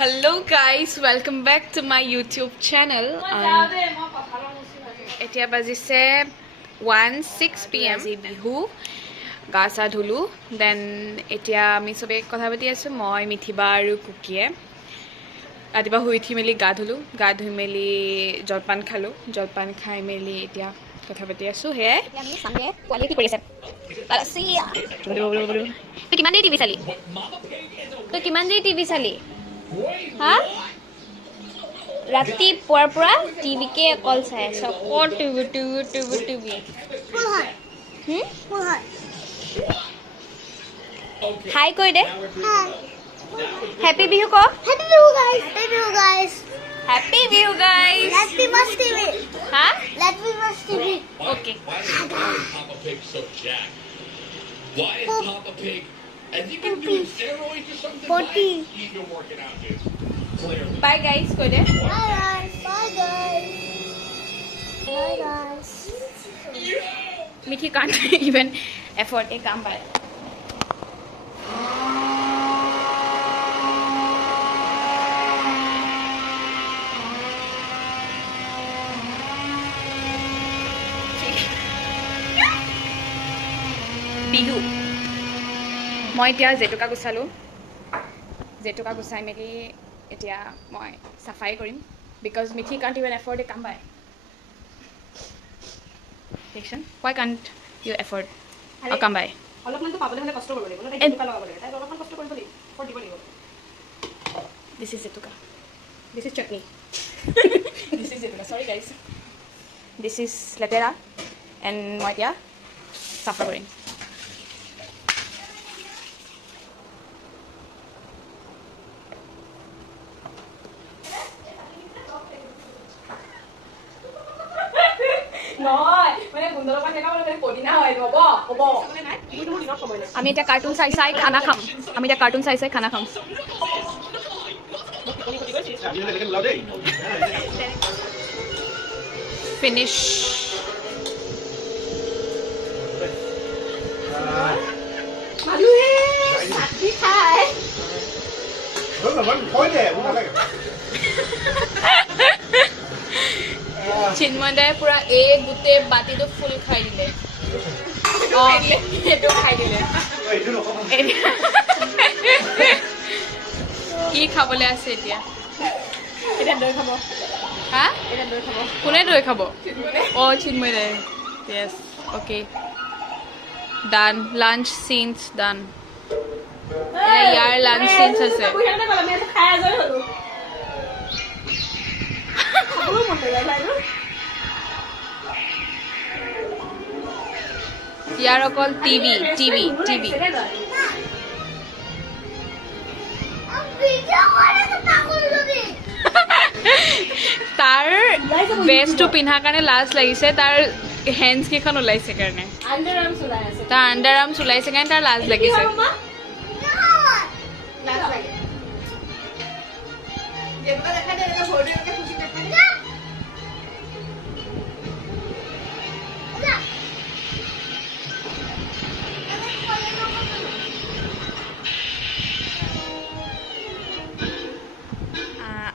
Hello guys, welcome back to my YouTube channel. Etia bajise 1:06 PM bihu gasa dhulu then etia ami sobe kotha pati asu moi mithiba aru kukie adiba hui thi meli ga dhulu ga dhui meli jolpan khalu jolpan khai meli etia kotha pati asu he আমি সামনে কোয়ালি কি কৰিছে পালাসিয়া তুই কিমান দেৰি TV চালি হা ৰাতি পুৱাৰ পৰা টিভি কে অকল চাই আছ ক টিভি হাই কৈ দে হ্যাপি বিহু ক Happy Bihu guys! Happy Bihu guys Let's be must TV! হা Let's be must TV! Okay Why is Papa Pig so jacked? Why is Papa Pig? Has he been doing steroids or something? Why 40. he's been working out, dude. Clearly. Bye guys কৈ দে Bye guys! Bye guys! Bye guys! মিঠি can't even afford a come by Bihu মই এতিয়া জেতুকা গুচাই মেলি এতিয়া মই চাফাই কৰিম বিকজ মিঠি কাণ্ট ইভেন এফৰ্ড এ কাম বাই দেখোন why can't you afford a come by অলপমানটো পাবলৈ হলে কষ্ট কৰিব লাগিব ন তাই লগাব লাগে তাই অলপমান কষ্ট কৰিব লাগিব ফৰ দিব লাগিব this is জেতুকা দিস ইজ চটনি this is জেতুকা sorry guys this is লেতেৰা and মই এতিয়া চাফা কৰিম নহয় মানে গুন্দলৰ পৰা কেনেকুৱা মানে পদিনা হয় হ'ব হ'ব নাই বুইটো মোৰ দিনত সময় নাই আমি এতিয়া কাৰ্টুন চাই খানা খাম ফিনিশ মানুহে চাটনি খায় চিন্ময়দাই পুৰা এই গোটেই বাতিটো ফুল খাই দিলে সেইটো খাই দিলে কি খাবলৈ আছে এতিয়া এতিয়া দৈ খাব হা এতিয়া দৈ খাব কোনে দৈ খাব অঁ চিন্ময়দাই য়েছ অ'কে ডান লাঞ্চ চিনছ ডান ইয়াৰ লাঞ্চ চিনছ আছে বুঢ়াতে ক'লে আমি খাই আজৰি হ'লো খাবলৈও মন নাযায় বাইদেউ ইয়াৰ অকল টিভি Video কৰে তো পাগল তুমি! তাৰ বেষ্টটো পিন্ধাৰ কাৰণে লাজ লাগিছে তাৰ হেণ্ডছ কেইখন ওলাইছে কাৰণে আণ্ডাৰ আৰ্মছ ওলাই আছে তাৰ আণ্ডাৰ আৰ্মছ ওলাইছে কাৰণে তাৰ লাজ লাগিছে লাজ লাগে যেনেকুৱা দেখাই দে এনেকুৱা ভৰিটো এনেকৈ খুচি দেখাই দে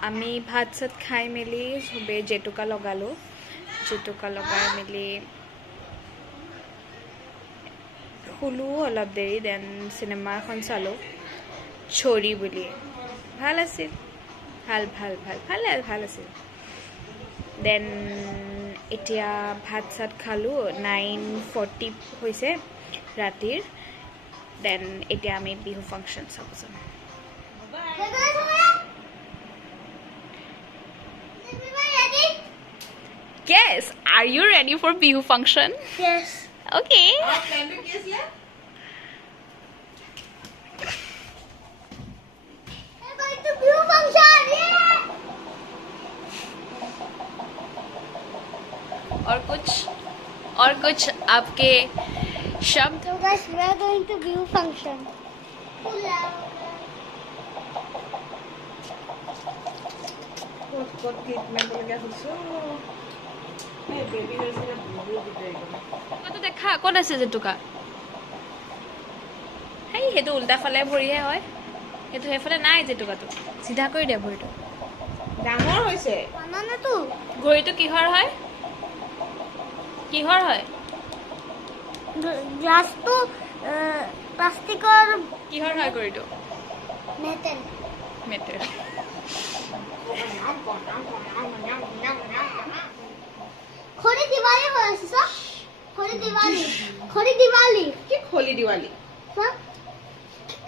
আমি ভাত চাত খাই মেলি চবেই জেতুকা লগালোঁ লগাই মেলি শুলোঁ অলপ দেৰি দেন চিনেমা এখন চালোঁ চৰি বুলি ভাল আছিল ভাল আছিল দেন এতিয়া ভাত চাত খালোঁ 9:40 হৈছে ৰাতিৰ দেন এতিয়া আমি বিহু ফাংচন চাব যাম Ready? Yes, are you ready for Bihu function? Yes. Okay. We're going to Bihu function! Yeah! और कुछ आपके शब्द So guys, we are going to Bihu function. ক'ত ট্ৰিটমেণ্ট লগা হৈছো এই বেবী হৈছে বহুত দিগদাৰ তো দেখা ক'ত আছে জেতুকা হেই সেইটো উল্টা ফালে ভৰিহে হয় এইটো সেইফালে নাই জেতুকাটো চিধা কৰি দে ভৰিটো ডাঙৰ হৈছে বানানাটো ঘড়ীটো কিহৰ হয় গ্লাছটো প্লাষ্টিকৰ কিহৰ হয় ঘড়ীটো মেটেল মেটেল খৰি দিৱালী হৈ আছে সব খৰি দিৱালী কি খোলি দিৱালী सब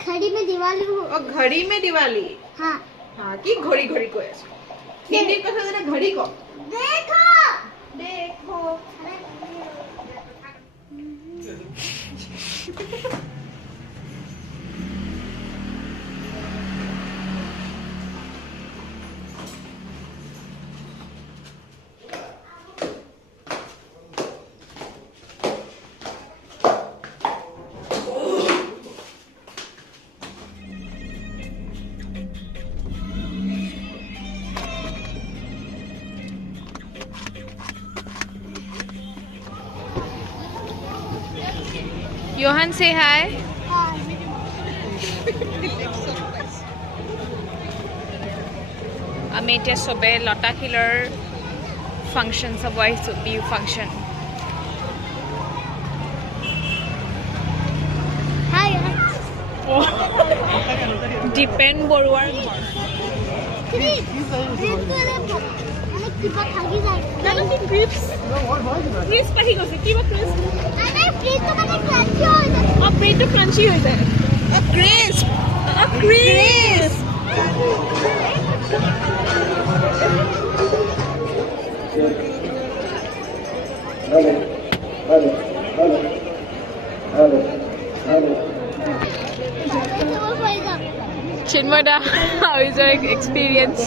खड़ी में दिवाली हो অ ঘড়ী মে দিৱালী हाँ हाँ কি ঘড়ী ঘড়ী কৈ আছো হিন্দীত কথা জানা ঘড়ী ক देखो দেখো Johan, say hi. আমি এতিয়া সবে লতা শিলৰ ফাংচন চাব আহিছোঁ বিহু ফাংচন हाय দীপেন বৰুৱাৰ ঘৰ क्रिप्स अरे किपा खागी जाए জানো কি ক্রিপস ক্রিপস পাখি গৈছে কি বা ক্রিপস अरे फ्रीज तो मैंने क्रंची हो जाए অ ব্রেডটো ক্রাঞ্চি হৈ যায় অ crisps crisps Chinmay da, how is your experience?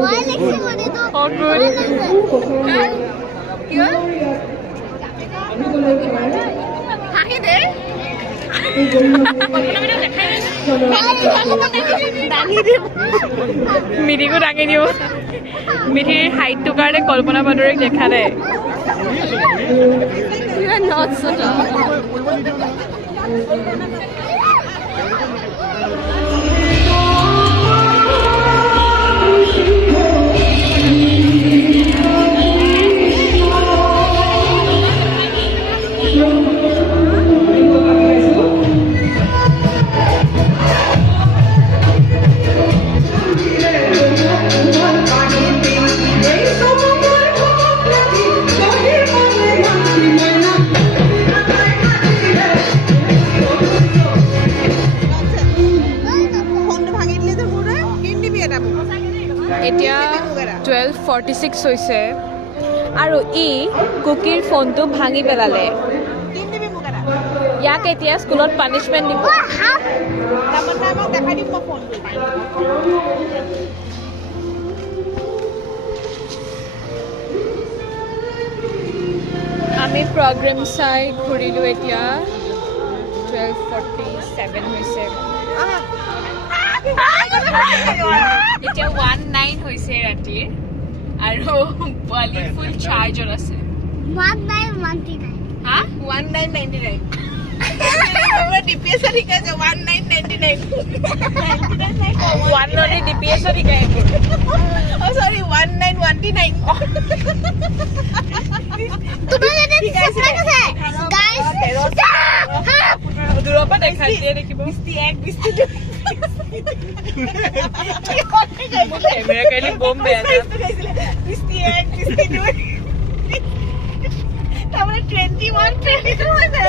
Why लेक्सी बने तो Oh, good. Hi there. মিৰিকো দাঙি দিওঁ মিৰিৰ হাইটটোৰ কাৰণে কল্পনা বাদৰীক দেখা নাই এতিয়া 12:46 হৈছে আৰু ই কুকিৰ ফোনটো ভাঙি পেলালে ইয়াক এতিয়া স্কুলত পানিছমেণ্ট দিব আমি প্ৰগ্ৰেম চাই ঘূৰিলোঁ এতিয়া 12:47 হৈছে এতিয়া 19 হৈছে ৰাতিৰ আৰু পোৱালি ফুল চাৰ্জত আছে 1999 হা 1999 আমৰা ডিপিএস ঠিক আছে 1999 ওৱান নলি ডিপিএছ শিকাই ও সৰি 1929 तुम्हें ये सपना कैसे गाइस দূৰৰ পৰা দেখাই দিয়ে দেখিব 21 22 কেমেৰা কাইলে বম বেয়া না 21 22 তাহলে 21 22 হয়েছে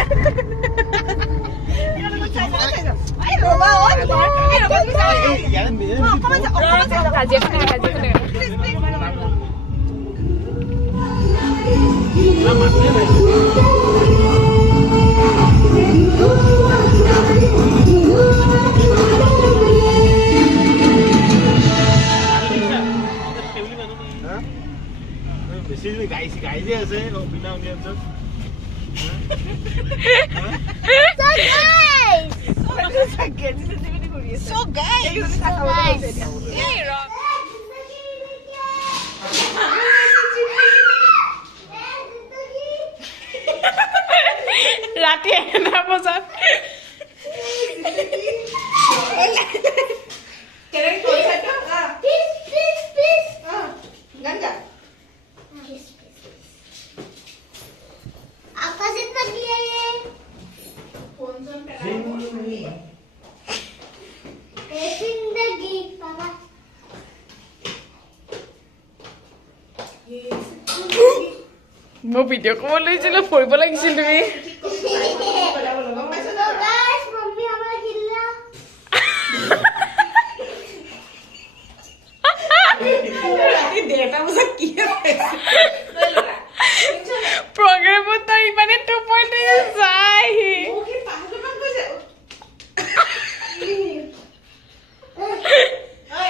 আই রোবা ও কাজিয়া খানে গাইছে আছে বিনা অডিয়েন্সত So guys so guys ৰাতি 9 বজাত মই ভিডিঅ' ক'ব লৈছিলোঁ ফুৰিব লাগিছিল তুমি গম পাইছো So guys, mummy हमारा खिला. ৰাতি 1:30 বজাত কি আছে প্ৰগ্ৰেমত তই ইমানে টোপনি যায় মোক কি 5 মান কৈছে ঐ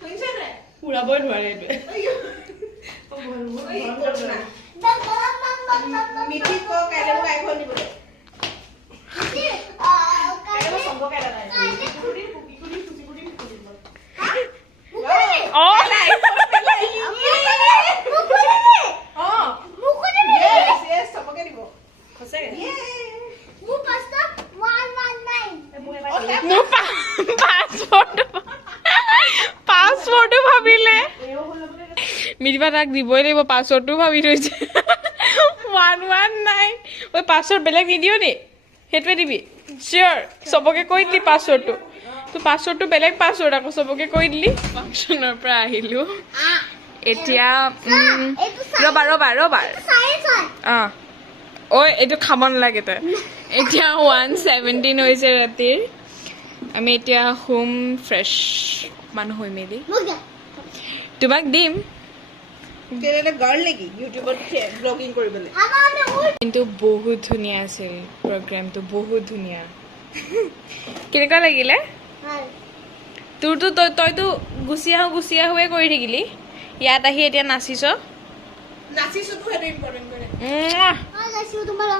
শুনিছ নাই ফুৰাবই নোৱাৰে মিঠি ক কাইলে মোক আইফোন দিবলৈ কাইলে মই সম্ভৱ কাইলে নাই কুকুৰি কুকুৰি কুকুৰি কুকুৰি অঁ yes yes সবকে দিব সঁচাকে Mu pasta 119. মোৰ পাছৱৰ্ডটো ভাবিলে মিতিবা তাক দিবই লাগিব পাছৱৰ্ডটো ভাবি থৈছে 119 ঐ পাছৱৰ্ড বেলেগ নিদিও নি সেইটোৱে দিবি চিয়'ৰ চবকে কৈ দিলি পাছৱৰ্ডটো তোৰ পাছৱৰ্ডটো বেলেগ পাছৱৰ্ড আকৌ চবকে কৈ দিলি ফাংচনৰ পৰা আহিলোঁ এতিয়া ৰ'বা ৰ'বা ৰ'বা Science one. অঁ ঐ এইটো খাব নালাগে তই এতিয়া 1:17 হৈছে ৰাতিৰ আমি এতিয়া হোম ফ্ৰেছ মানুহ হৈ মেলি Muga. তোমাক দিম তেনে গাৰ্ল নেকি ইউটিউবত ব্লগিং কৰিবলৈ Hamane ul. কিন্তু বহুত ধুনীয়া আছিল প্ৰগ্ৰেমটো বহুত ধুনীয়া কেনেকুৱা লাগিলে Hai. তোৰতো তইতো গুচি আহোৱে কৰি থাকিলি ইয়াত আহি এতিয়া নাচিছ নাচিছোতো সেইটো ইম্পৰ্টেণ্ট কৰে মুৱা। Hai guys, you tumhala.